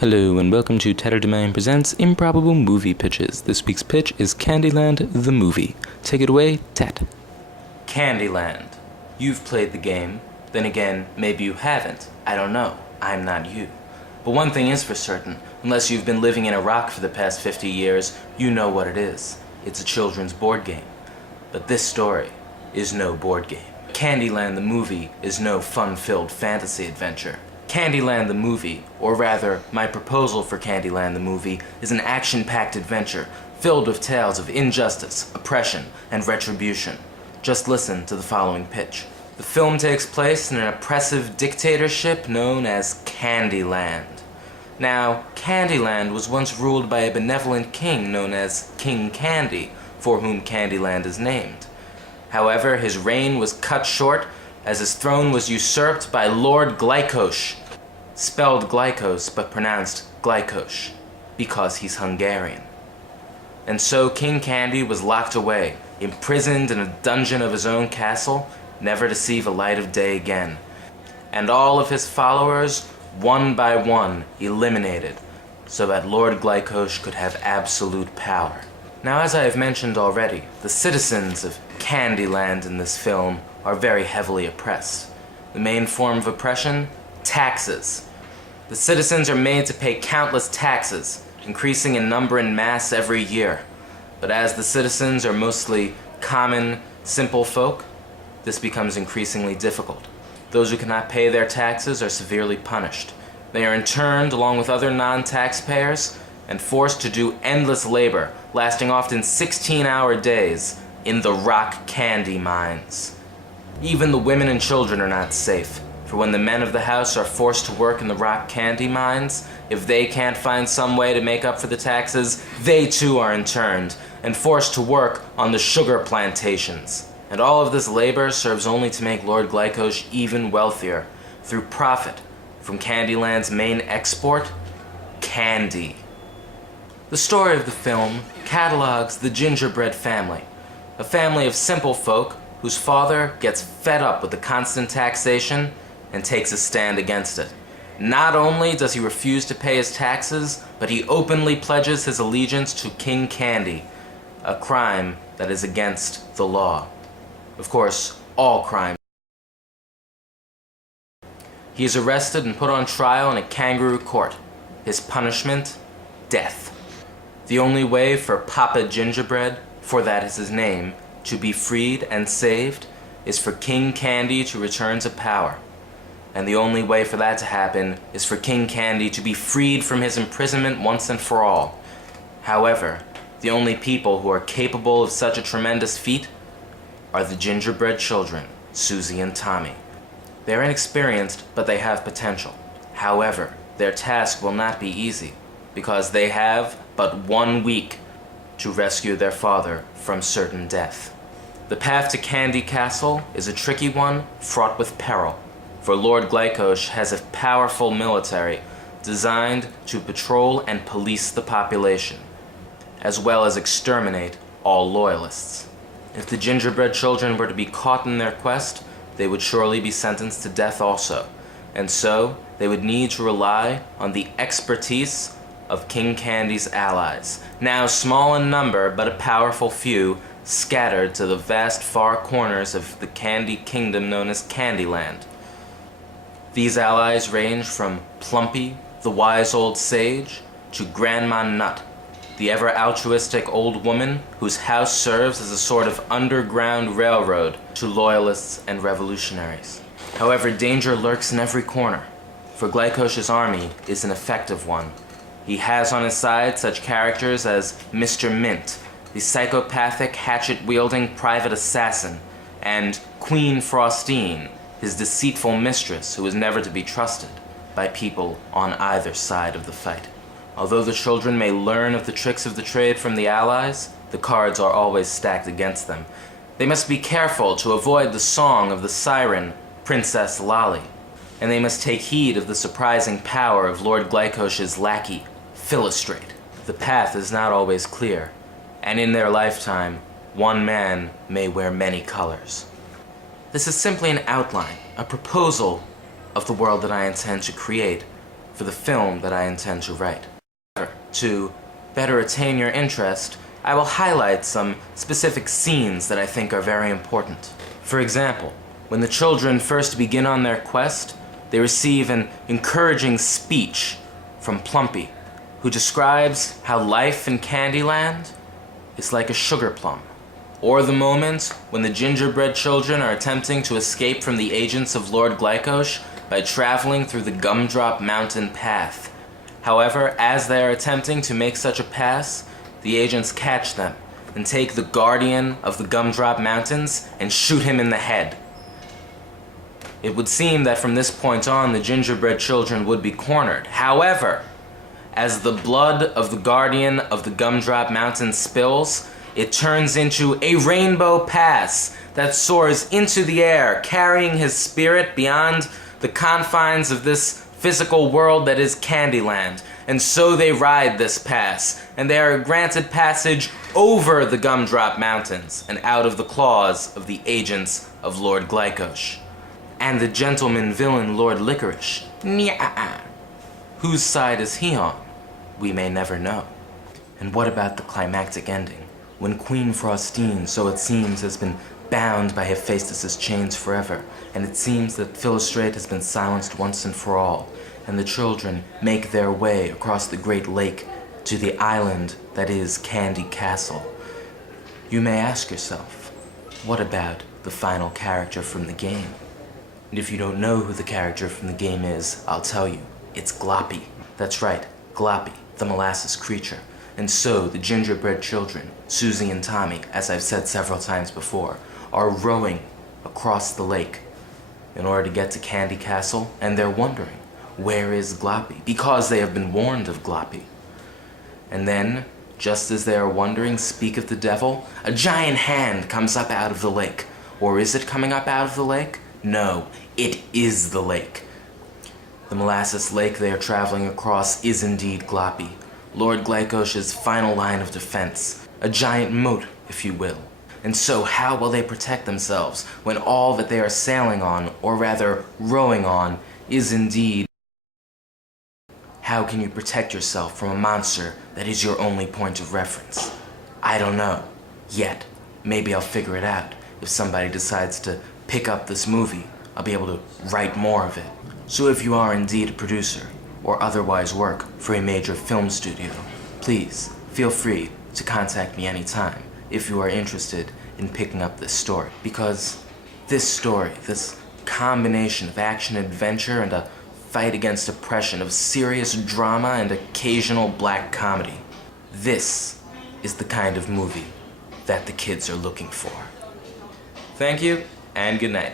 Hello and welcome to Tatterdemine Presents Improbable Movie Pitches. This week's pitch is Candyland, the movie. Take it away, Tat. Candyland. You've played the game. Then again, maybe you haven't. I don't know. I'm not you. But one thing is for certain. Unless you've been living in Iraq for the past 50 years, you know what it is. It's a children's board game. But this story is no board game. Candyland, the movie, is no fun-filled fantasy adventure. Candyland the movie, or rather, my proposal for Candyland the movie, is an action-packed adventure filled with tales of injustice, oppression, and retribution. Just listen to the following pitch. The film takes place in an oppressive dictatorship known as Candyland. Now, Candyland was once ruled by a benevolent king known as King Candy, for whom Candyland is named. However, his reign was cut short as his throne was usurped by Lord Glykosh, spelled Glykos but pronounced Glykosh, because he's Hungarian. And so King Candy was locked away, imprisoned in a dungeon of his own castle, never to see the light of day again. And all of his followers, one by one, eliminated, so that Lord Glykosh could have absolute power. Now, as I have mentioned already, the citizens of Candyland in this film are very heavily oppressed. The main form of oppression? Taxes. The citizens are made to pay countless taxes, increasing in number and mass every year. But as the citizens are mostly common, simple folk, this becomes increasingly difficult. Those who cannot pay their taxes are severely punished. They are interned along with other non-taxpayers and forced to do endless labor, lasting often 16-hour days, in the rock candy mines. Even the women and children are not safe, for when the men of the house are forced to work in the rock candy mines, if they can't find some way to make up for the taxes, they too are interned and forced to work on the sugar plantations. And all of this labor serves only to make Lord Glykosh even wealthier through profit from Candyland's main export, candy. The story of the film catalogs the gingerbread family, a family of simple folk whose father gets fed up with the constant taxation and takes a stand against it. Not only does he refuse to pay his taxes, but he openly pledges his allegiance to King Candy, a crime that is against the law. Of course, all crime. He is arrested and put on trial in a kangaroo court. His punishment? Death. The only way for Papa Gingerbread, for that is his name, to be freed and saved is for King Candy to return to power. And the only way for that to happen is for King Candy to be freed from his imprisonment once and for all. However, the only people who are capable of such a tremendous feat are the gingerbread children, Susie and Tommy. They are inexperienced, but they have potential. However, their task will not be easy, because they have but 1 week to rescue their father from certain death. The path to Candy Castle is a tricky one, fraught with peril, for Lord Glykosh has a powerful military designed to patrol and police the population, as well as exterminate all loyalists. If the gingerbread children were to be caught in their quest, they would surely be sentenced to death also, and so they would need to rely on the expertise of King Candy's allies, now small in number but a powerful few, scattered to the vast far corners of the candy kingdom known as Candyland. These allies range from Plumpy, the wise old sage, to Grandma Nut, the ever altruistic old woman whose house serves as a sort of underground railroad to loyalists and revolutionaries. However, danger lurks in every corner, for Glykosh's army is an effective one. He has on his side such characters as Mr. Mint, the psychopathic hatchet-wielding private assassin, and Queen Frostine, his deceitful mistress who is never to be trusted by people on either side of the fight. Although the children may learn of the tricks of the trade from the allies, the cards are always stacked against them. They must be careful to avoid the song of the siren, Princess Lolly, and they must take heed of the surprising power of Lord Glykosh's lackey, Philostrate. The path is not always clear, and in their lifetime, one man may wear many colors. This is simply an outline, a proposal of the world that I intend to create for the film that I intend to write. To better attain your interest, I will highlight some specific scenes that I think are very important. For example, when the children first begin on their quest, they receive an encouraging speech from Plumpy, who describes how life in Candyland is like a sugar plum. Or the moment when the gingerbread children are attempting to escape from the agents of Lord Glycosh by traveling through the Gumdrop Mountain path. However, as they are attempting to make such a pass, the agents catch them and take the guardian of the Gumdrop Mountains and shoot him in the head. It would seem that from this point on, the gingerbread children would be cornered. However, as the blood of the guardian of the Gumdrop Mountain spills, it turns into a rainbow pass that soars into the air, carrying his spirit beyond the confines of this physical world that is Candyland. And so they ride this pass, and they are granted passage over the Gumdrop Mountains and out of the claws of the agents of Lord Glycosh. And the gentleman villain Lord Licorice, whose side is he on? We may never know. And what about the climactic ending, when Queen Frostine, so it seems, has been bound by Hephaestus' chains forever, and it seems that Philostrate has been silenced once and for all, and the children make their way across the great lake to the island that is Candy Castle. You may ask yourself, what about the final character from the game? And if you don't know who the character from the game is, I'll tell you. It's Gloppy. That's right, Gloppy, the molasses creature. And so the gingerbread children, Susie and Tommy, as I've said several times before, are rowing across the lake in order to get to Candy Castle, and they're wondering, where is Gloppy? Because they have been warned of Gloppy. And then, just as they are wondering, speak of the devil, a giant hand comes up out of the lake. Or is it coming up out of the lake? No, it is the lake. The molasses lake they are traveling across is indeed Gloppy, Lord Glycosh's final line of defense, a giant moat, if you will. And so how will they protect themselves when all that they are sailing on, or rather rowing on, is indeed... How can you protect yourself from a monster that is your only point of reference? I don't know. Yet. Maybe I'll figure it out. If somebody decides to pick up this movie, I'll be able to write more of it. So if you are indeed a producer, or otherwise work for a major film studio, please feel free to contact me anytime if you are interested in picking up this story. Because this story, this combination of action-adventure and a fight against oppression, of serious drama and occasional black comedy, this is the kind of movie that the kids are looking for. Thank you, and good night.